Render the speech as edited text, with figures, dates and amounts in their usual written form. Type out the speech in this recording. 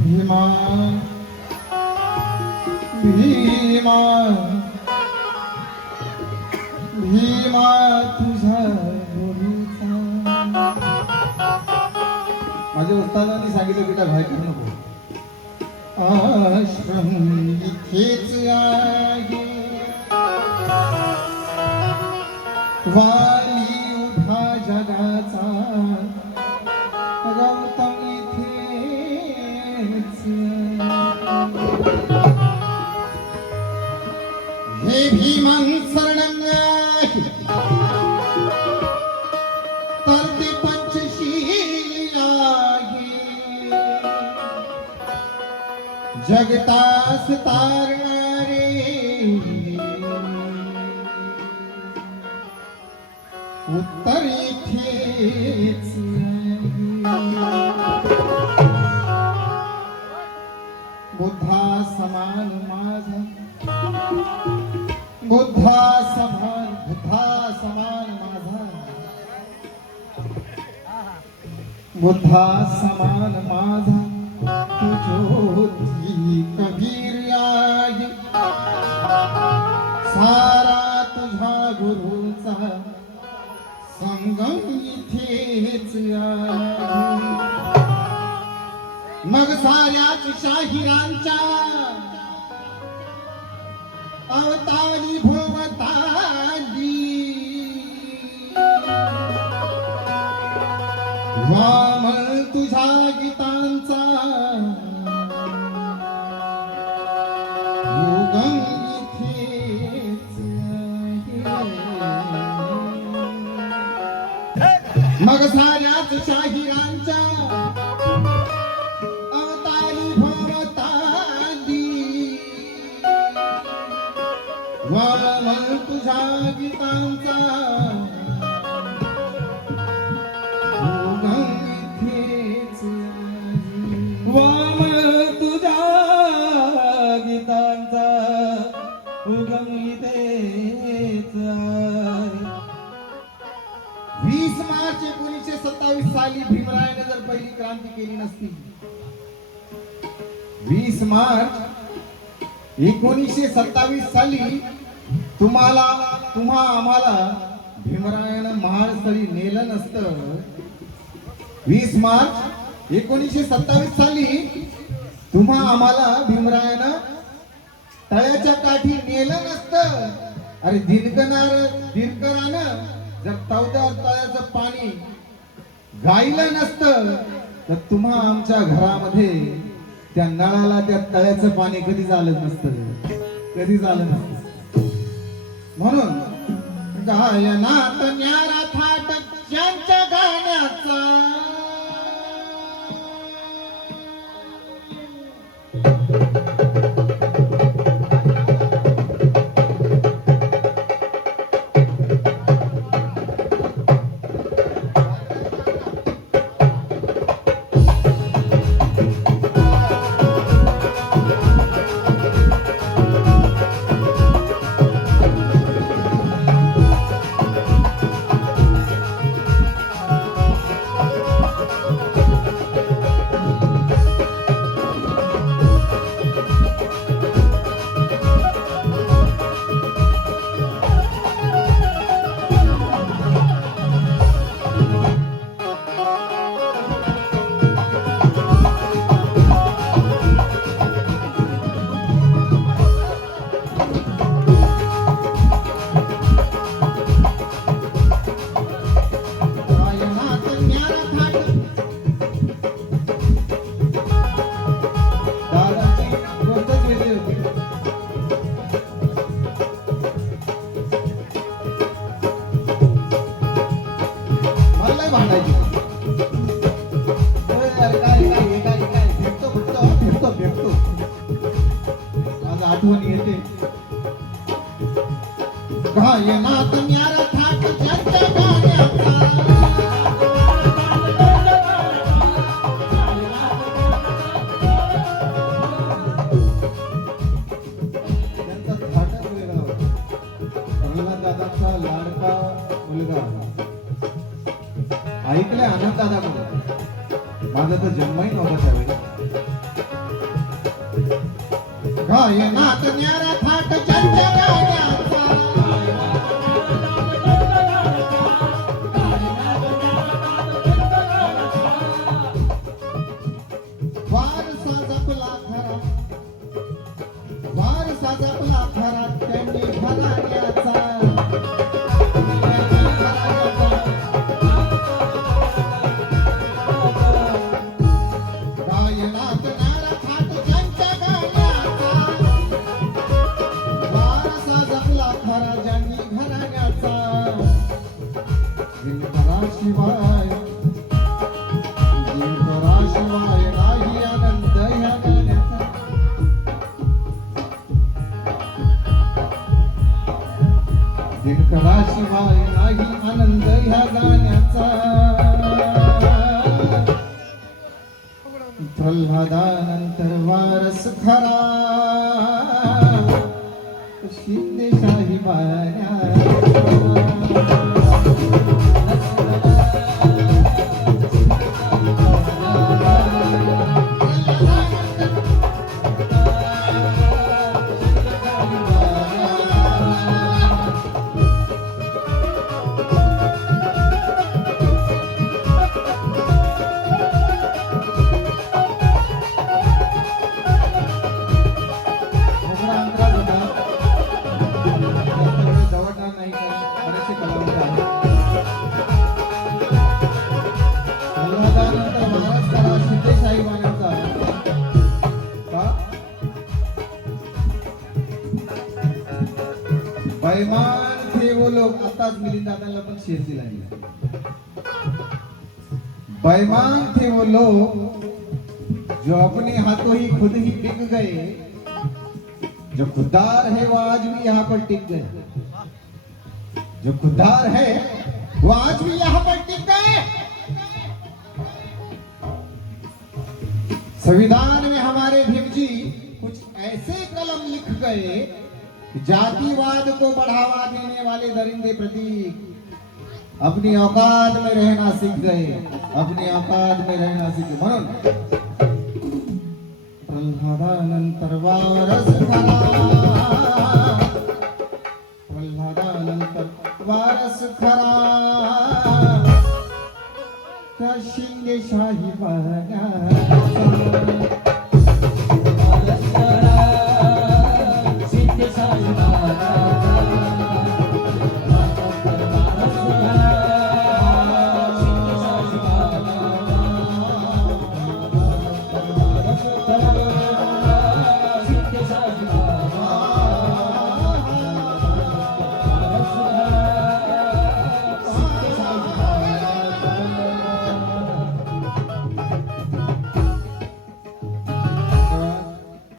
भीमा भीमा भीमा तुझा बोलूचा. माझ्या उस्तादांनी सांगितलं बेटा घाई करू नको. आश्रम इथेच आहे वाली उभा जगाचा गौतम इथेच. हे भीमं शरणं नाही तर ते पंचशील आहे जगतास तारणारे उत्तर इथेच. बुद्धा समान माझा बुद्धा समान माझा बुद्धा समान माझा तुझोती कबीर आहे सारा तुझा गुरुचा संगम इथेच आहे. मग साऱ्याच शाहिरांच्या अवतारी भोवताली वाम तुझा गीतांचा युगम इथेच आहे. मग साऱ्याच शाहिरांच्या अवतारी भोवताली वाम तुझा गीतांचा युगम इथेच आहे. वाम तुझा गीतांचा उगम इथेच आहे. 20 मार्च 1927 साली भीमरायाने जर पहिली क्रांती केली नसती 20 मार्च 1927 साली तुम्हा आम्हाला भीमरायानं महाडस्थळी नेलं नसतं. 20 मार्च 1927 साली तुम्हा आम्हाला भीमरायानं तळ्याच्या काठी नेलं नसतं. अरे दिनकरानं जर तवदार तळ्याचं पाणी गायलं नसतं तर तुम्हा आमच्या घरामध्ये त्या नळाला त्या तळ्याचं पाणी कधी झालं नसतं. म्हणून गायनात न्यारा थाट ज्यांच्या गाण्याचा आठवण येते गायनात न्यारा थाट ज्यांच्या गाण्याचा ऐकलंय आनंद दादा म्हणून, माझा तर जन्मही नव्हता त्यावेळी. गायनात न्यारा थाट ज्यांच्या गाण्याचा, वारसा जपला खरा, वारसा जपला खरा त्यांनी घराण्याचा. गायनात न्यारा थाट ज्यांच्या गाण्याचा, वारसा जपला खरा ज्यांनी घराण्याचा. दिनभराशिवाय दिनभराशिवाय नाही आनंद ह्या गाण्याचा. दिनभराशिवाय नाही आनंद ह्या गाण्याचा. प्रल्हादानंतर वारस खरा शिंदेशाही मान्या. बेईमान थे वो लोग, आताच मिलिंद दादांना पण शेर दिला. बेईमान थे वो लोग जो अपने हाथों ही खुद ही बिक गए, जो खुददार है वो आज भी यहाँ पर टिक गए. जो खुददार है वो आज भी यहाँ पर टिक गए. संविधान में हमारे भीम जी कुछ ऐसे कलम लिख गए, जातिवाद को बढ़ावा देने वाले दरिंदे प्रतीक अपनी औकात में रहना सीख गए, अपनी औकात में रहना सीख गए. म्हणून प्रल्हादानंतर वारस खरा